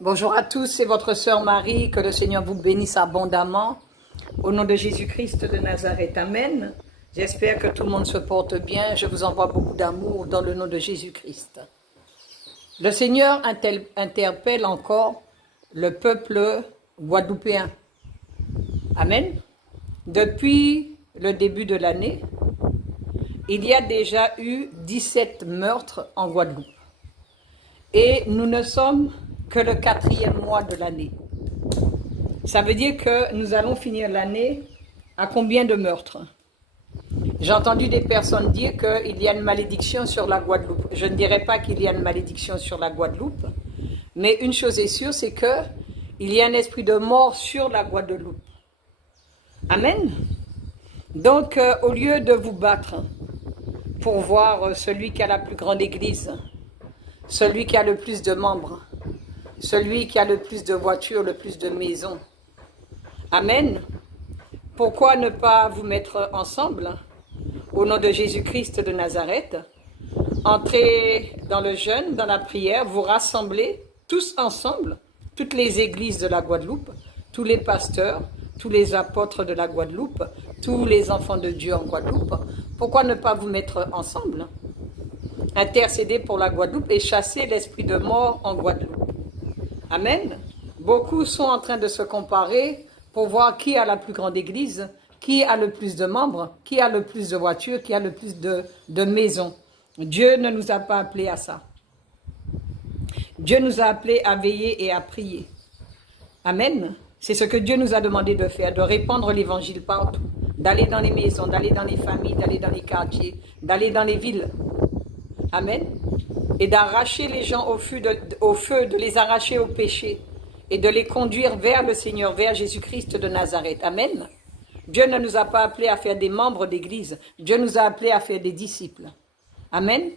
Bonjour à tous, c'est votre sœur Marie, que le Seigneur vous bénisse abondamment. Au nom de Jésus-Christ de Nazareth, Amen. J'espère que tout le monde se porte bien. Je vous envoie beaucoup d'amour dans le nom de Jésus-Christ. Le Seigneur interpelle encore le peuple guadeloupéen. Amen. Depuis le début de l'année, il y a déjà eu 17 meurtres en Guadeloupe. Et nous ne sommes que le 4e mois de l'année. Ça veut dire que nous allons finir l'année à combien de meurtres? J'ai entendu des personnes dire qu'il y a une malédiction sur la Guadeloupe. Je ne dirais pas qu'il y a une malédiction sur la Guadeloupe, mais une chose est sûre, c'est qu'il y a un esprit de mort sur la Guadeloupe. Amen. Donc, au lieu de vous battre pour voir celui qui a la plus grande église, celui qui a le plus de membres, celui qui a le plus de voitures, le plus de maisons. Amen. Pourquoi ne pas vous mettre ensemble au nom de Jésus-Christ de Nazareth? Entrez dans le jeûne, dans la prière, vous rassemblez tous ensemble, toutes les églises de la Guadeloupe, tous les pasteurs, tous les apôtres de la Guadeloupe, tous les enfants de Dieu en Guadeloupe. Pourquoi ne pas vous mettre ensemble? Intercéder pour la Guadeloupe et chasser l'esprit de mort en Guadeloupe. Amen. Beaucoup sont en train de se comparer pour voir qui a la plus grande église, qui a le plus de membres, qui a le plus de voitures, qui a le plus de maisons. Dieu ne nous a pas appelés à ça. Dieu nous a appelés à veiller et à prier. Amen. C'est ce que Dieu nous a demandé de faire, de répandre l'évangile partout, d'aller dans les maisons, d'aller dans les familles, d'aller dans les quartiers, d'aller dans les villes. Amen. Et d'arracher les gens au feu, de les arracher au péché et de les conduire vers le Seigneur, vers Jésus-Christ de Nazareth. Amen. Dieu ne nous a pas appelés à faire des membres d'église. Dieu nous a appelés à faire des disciples. Amen.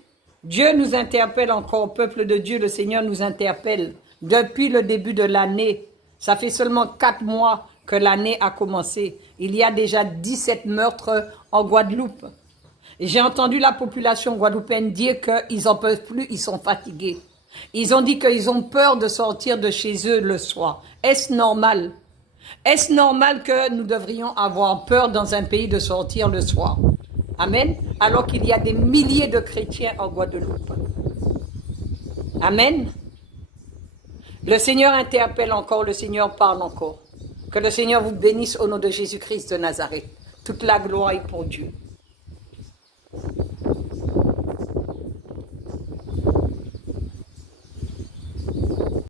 Dieu nous interpelle encore, peuple de Dieu, le Seigneur nous interpelle depuis le début de l'année. Ça fait seulement 4 mois que l'année a commencé. Il y a déjà 17 meurtres en Guadeloupe. J'ai entendu la population guadeloupéenne dire qu'ils n'en peuvent plus, ils sont fatigués. Ils ont dit qu'ils ont peur de sortir de chez eux le soir. Est-ce normal? Est-ce normal que nous devrions avoir peur dans un pays de sortir le soir? Amen. Alors qu'il y a des milliers de chrétiens en Guadeloupe. Amen. Le Seigneur interpelle encore, le Seigneur parle encore. Que le Seigneur vous bénisse au nom de Jésus-Christ de Nazareth. Toute la gloire est pour Dieu.